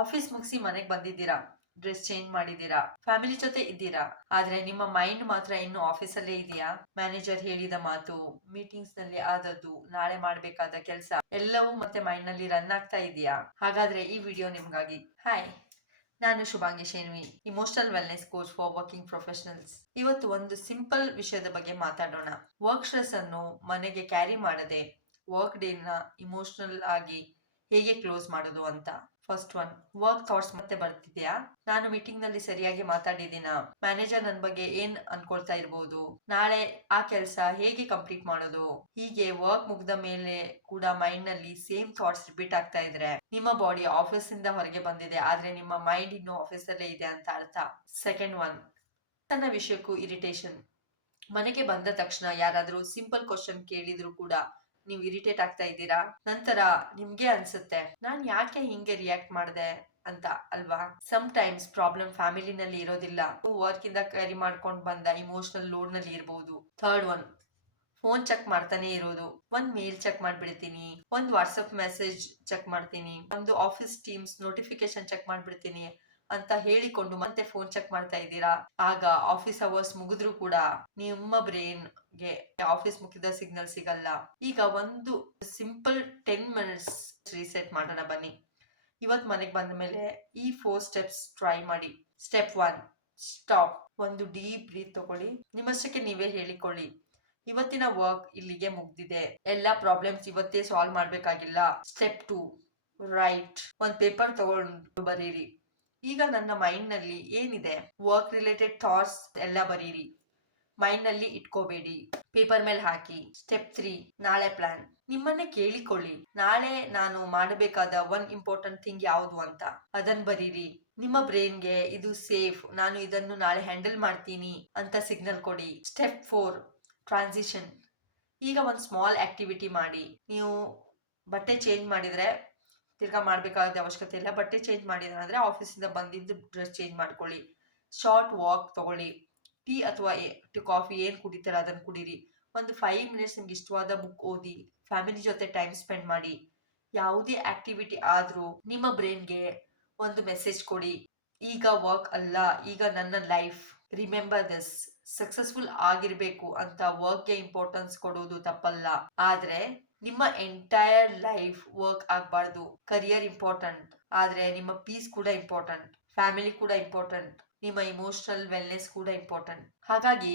Office ಮುಗಿಸಿ ಮನೆಗ್ ಬಂದಿದ್ದೀರಾ, ಡ್ರೆಸ್ ಚೇಂಜ್ ಮಾಡಿದೀರಾ, ಫ್ಯಾಮಿಲಿ ಜೊತೆ ಇದ್ದೀರಾ, ಆದ್ರೆ ನಿಮ್ಮ ಮೈಂಡ್ ಮಾತ್ರ ಇನ್ನು ಆಫೀಸಲ್ಲೇ ಇದೆಯಾ? ಮ್ಯಾನೇಜರ್ ಹೇಳಿದ ಮಾತು, ಮೀಟಿಂಗ್ಸ್ ನಲ್ಲಿ ಆದದ್ದು, ನಾಳೆ ಮಾಡ್ಬೇಕಾದ ಕೆಲಸ ಎಲ್ಲವೂ ಮತ್ತೆ ಮೈಂಡ್ ನಲ್ಲಿ ರನ್ ಆಗ್ತಾ ಇದೆಯಾ? ಹಾಗಾದ್ರೆ ಈ ವಿಡಿಯೋ ನಿಮ್ಗಾಗಿ. ಹಾಯ್, ನಾನು Shubhangi Shenvi, emotional wellness coach for working professionals. ಇವತ್ತು ಒಂದು ಸಿಂಪಲ್ ವಿಷಯದ ಬಗ್ಗೆ ಮಾತಾಡೋಣ. ವರ್ಕ್ ಸ್ಟ್ರೆಸ್ ಅನ್ನು ಮನೆಗೆ ಕ್ಯಾರಿ ಮಾಡದೆ ವರ್ಕ್ ಡೇನ ಇಮೋಷನಲ್ ಆಗಿ ಹೇಗೆ ಕ್ಲೋಸ್ ಮಾಡೋದು ಅಂತ. ಫಸ್ಟ್ ಒನ್, ವರ್ಕ್ ಥಾಟ್ಸ್ ಮತ್ತೆ ಬರ್ತಿದ್ಯಾ? ನಾನು ಮೀಟಿಂಗ್ ನಲ್ಲಿ ಸರಿಯಾಗಿ ಮಾತಾಡಿದೀನ? ಮ್ಯಾನೇಜರ್ ನನ್ ಬಗ್ಗೆ ಏನ್ ಅನ್ಕೊಳ್ತಾ ಇರ್ಬೋದು? ನಾಳೆ ಆ ಕೆಲಸ ಹೇಗೆ ಕಂಪ್ಲೀಟ್ ಮಾಡೋದು? ಹೀಗೆ ವರ್ಕ್ ಮುಗ್ದ ಮೇಲೆ ಕೂಡ ಮೈಂಡ್ ನಲ್ಲಿ ಸೇಮ್ ಥಾಟ್ಸ್ ರಿಪೀಟ್ ಆಗ್ತಾ ಇದ್ರೆ ನಿಮ್ಮ ಬಾಡಿ ಆಫೀಸ್ ಇಂದ ಹೊರಗೆ ಬಂದಿದೆ, ಆದ್ರೆ ನಿಮ್ಮ ಮೈಂಡ್ ಇನ್ನು ಆಫೀಸ್ ಅಲ್ಲೇ ಇದೆ ಅಂತ ಅರ್ಥ. ಸೆಕೆಂಡ್ ಒನ್, ಸಣ್ಣ ವಿಷಯಕ್ಕೂ ಇರಿಟೇಷನ್. ಮನೆಗೆ ಬಂದ ತಕ್ಷಣ ಯಾರಾದ್ರೂ ಸಿಂಪಲ್ ಕ್ವಶನ್ ಕೇಳಿದ್ರು ಕೂಡ ನೀವು ಇರಿಟೇಟ್ ಆಗ್ತಾ ಇದ್ದೀರಾ? ನಂತರ ನಿಮ್ಗೆ ಅನ್ಸುತ್ತೆ, ನಾನ್ ಯಾಕೆ ಹಿಂಗೆ ರಿಯಾಕ್ಟ್ ಮಾಡಿದೆ ಅಂತ, ಅಲ್ವಾ? ಸಮ್ ಟೈಮ್ಸ್ ಪ್ರಾಬ್ಲಮ್ ಫ್ಯಾಮಿಲಿನಲ್ಲಿ ಇರೋದಿಲ್ಲ, ವರ್ಕ್ ಇಂದ ಕ್ಯಾರಿ ಮಾಡ್ಕೊಂಡ್ ಬಂದ ಇಮೋಷನಲ್ ಲೋಡ್ ನಲ್ಲಿ ಇರಬಹುದು. ಥರ್ಡ್ ಒನ್, ಫೋನ್ ಚೆಕ್ ಮಾಡ್ತಾನೆ ಇರೋದು. ಒಂದ್ ಮೇಲ್ ಚೆಕ್ ಮಾಡ್ಬಿಡ್ತೀನಿ, ಒಂದ್ ವಾಟ್ಸಪ್ ಮೆಸೇಜ್ ಚೆಕ್ ಮಾಡ್ತೀನಿ, ಒಂದು ಆಫೀಸ್ ಟೀಮ್ಸ್ ನೋಟಿಫಿಕೇಶನ್ ಚೆಕ್ ಮಾಡ್ಬಿಡ್ತೀನಿ ಅಂತ ಹೇಳಿಕೊಂಡು ಮತ್ತೆ ಫೋನ್ ಚೆಕ್ ಮಾಡ್ತಾ ಇದ್ದೀರಾ. ಆಗ ಆಫೀಸ್ ಅವರ್ಸ್ ಮುಗಿದ್ರು ಕೂಡ ನಿಮ್ಮ ಬ್ರೈನ್ ಗೆ ಆಫೀಸ್ ಮುಗಿದ ಸಿಗ್ನಲ್ ಸಿಗಲ್ಲ. ಈಗ ಒಂದು ಸಿಂಪಲ್ 10 ಮಿನಿಟ್ಸ್ ರೀಸೆಟ್ ಮಾಡೋಣ ಬನ್ನಿ. ಇವತ್ ಮನೆಗೆ ಬಂದ ಮೇಲೆ ಈ 4 ಸ್ಟೆಪ್ಸ್ ಟ್ರೈ ಮಾಡಿ. Step 1, stop. ಒಂದು ಡೀಪ್ ಬ್ರೀತ್ ತಗೊಳ್ಳಿ. ನಿಮ್ಮಷ್ಟಕ್ಕೆ ನೀವೇ ಹೇಳಿಕೊಳ್ಳಿ, ಇವತ್ತಿನ ವರ್ಕ್ ಇಲ್ಲಿಗೆ ಮುಗ್ದಿದೆ, ಎಲ್ಲಾ ಪ್ರಾಬ್ಲಮ್ಸ್ ಇವತ್ತೇ ಸಾಲ್ವ್ ಮಾಡ್ಬೇಕಾಗಿಲ್ಲ. Step 2, write. ಒಂದ್ ಪೇಪರ್ ತಗೊಂಡು ಬರೀರಿ. ಈಗ ನನ್ನ ಮೈಂಡ್ ನಲ್ಲಿ ಏನಿದೆ, ವರ್ಕ್ ರಿಲೇಟೆಡ್ ಥಾಟ್ಸ್ ಎಲ್ಲ ಬರೀರಿ. ಮೈಂಡ್ ನಲ್ಲಿ ಇಟ್ಕೋಬೇಡಿ, ಪೇಪರ್ ಮೇಲೆ ಹಾಕಿ. ಸ್ಟೆಪ್ 3, ನಾಳೆ ಪ್ಲಾನ್. ನಿಮ್ಮನ್ನೇ ಕೇಳಿಕೊಳ್ಳಿ, ನಾಳೆ ನಾನು ಮಾಡಬೇಕಾದ ಒನ್ ಇಂಪಾರ್ಟೆಂಟ್ ಥಿಂಗ್ ಯಾವುದು ಅಂತ, ಅದನ್ನ ಬರೀರಿ. ನಿಮ್ಮ ಬ್ರೈನ್ಗೆ ಇದು ಸೇಫ್, ನಾನು ಇದನ್ನು ನಾಳೆ ಹ್ಯಾಂಡಲ್ ಮಾಡ್ತೀನಿ ಅಂತ ಸಿಗ್ನಲ್ ಕೊಡಿ. Step 4, transition. ಈಗ ಒಂದು ಸ್ಮಾಲ್ ಆಕ್ಟಿವಿಟಿ ಮಾಡಿ. ನೀವು ಬಟ್ಟೆ ಚೇಂಜ್ ಮಾಡಿದ್ರೆ ತಿರ್ಗಾ ಮಾಡ್ಬೇಕಾದ ಅವಶ್ಯಕತೆ ಇಲ್ಲ. ಬಟ್ಟೆ ಚೇಂಜ್ ಮಾಡಿದ್ರೆ ಅಂದ್ರೆ ಆಫೀಸಿಂದ ಬಂದಿದ್ದು ಡ್ರೆಸ್ ಚೇಂಜ್ ಮಾಡ್ಕೊಳ್ಳಿ. ಶಾರ್ಟ್ ವಾಕ್ ತಗೊಳ್ಳಿ. ಟೀ ಅಥವಾ ಕಾಫಿ ಏನ್ ಕುಡಿತೀರ ಅದನ್ನ ಕುಡೀರಿ. ಒಂದು 5 ಮಿನಿಟ್ಸ್ ನಿಮ್ಗೆ ಇಷ್ಟವಾದ ಬುಕ್ ಓದಿ. ಫ್ಯಾಮಿಲಿ ಜೊತೆ ಟೈಮ್ ಸ್ಪೆಂಡ್ ಮಾಡಿ. ಯಾವುದೇ ಆಕ್ಟಿವಿಟಿ ಆದ್ರೂ ನಿಮ್ಮ ಬ್ರೈನ್ಗೆ ಒಂದು ಮೆಸೇಜ್ ಕೊಡಿ, ಈಗ ವರ್ಕ್ ಅಲ್ಲ, ಈಗ ನನ್ನ ಲೈಫ್. ರಿಮೆಂಬರ್ ದಿಸ್, ಸಕ್ಸಸ್ಫುಲ್ ಆಗಿರ್ಬೇಕು ಅಂತ ವರ್ಕ್ಗೆ ಇಂಪಾರ್ಟೆನ್ಸ್ ಕೊಡೋದು ತಪ್ಪಲ್ಲ, ಆದ್ರೆ ನಿಮ್ಮ ಎಂಟೈರ್ ಲೈಫ್ ವರ್ಕ್ ಆಗ್ಬಾರ್ದು. ಕರಿಯರ್ ಇಂಪಾರ್ಟೆಂಟ್, ಆದ್ರೆ ನಿಮ್ಮ ಪೀಸ್ ಕೂಡ ಇಂಪಾರ್ಟೆಂಟ್, ಫ್ಯಾಮಿಲಿ ಕೂಡ ಇಂಪಾರ್ಟೆಂಟ್, ನಿಮ್ಮ ಇಮೋಷನಲ್ ವೆಲ್ನೆಸ್ ಕೂಡ ಇಂಪಾರ್ಟೆಂಟ್. ಹಾಗಾಗಿ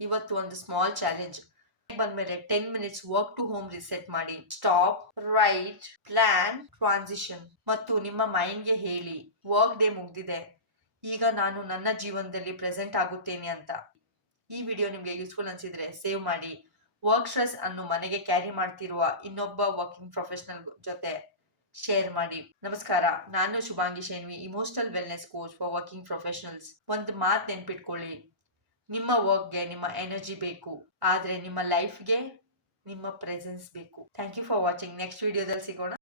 ಇವತ್ತು ಒಂದು ಸ್ಮಾಲ್ ಚಾಲೆಂಜ್. ಬಂದ್ಮೇಲೆ 10 minutes work to home reset ಮಾಡಿ. Stop, right, plan, transition. ಮತ್ತು ನಿಮ್ಮ ಮೈಂಡ್ಗೆ ಹೇಳಿ, ವರ್ಕ್ ಡೇ ಮುಗ್ದಿದೆ, ಈಗ ನಾನು ನನ್ನ ಜೀವನದಲ್ಲಿ ಪ್ರೆಸೆಂಟ್ ಆಗುತ್ತೇನೆ ಅಂತ. ಈ ವಿಡಿಯೋ ನಿಮ್ಗೆ ಯೂಸ್ಫುಲ್ ಅನ್ಸಿದ್ರೆ ಸೇವ್ ಮಾಡಿ. ವರ್ಕ್ ಸ್ಟ್ರೆಸ್ ಅನ್ನು ಮನೆಗೆ ಕ್ಯಾರಿ ಮಾಡ್ತಿರುವ ಇನ್ನೊಬ್ಬ ವರ್ಕಿಂಗ್ ಪ್ರೊಫೆಷನಲ್ ಜೊತೆ ಶೇರ್ ಮಾಡಿ. ನಮಸ್ಕಾರ, ನಾನು Shubhangi Shenvi, emotional wellness coach for working professionals. ಒಂದು ಮಾತು ನೆನ್ಪಿಟ್ಕೊಳ್ಳಿ, ನಿಮ್ಮ ವರ್ಕ್ಗೆ ನಿಮ್ಮ ಎನರ್ಜಿ ಬೇಕು, ಆದ್ರೆ ನಿಮ್ಮ ಲೈಫ್ಗೆ ನಿಮ್ಮ ಪ್ರೆಸೆನ್ಸ್ ಬೇಕು. Thank you for watching. Next ವಿಡಿಯೋದಲ್ಲಿ ಸಿಗೋಣ.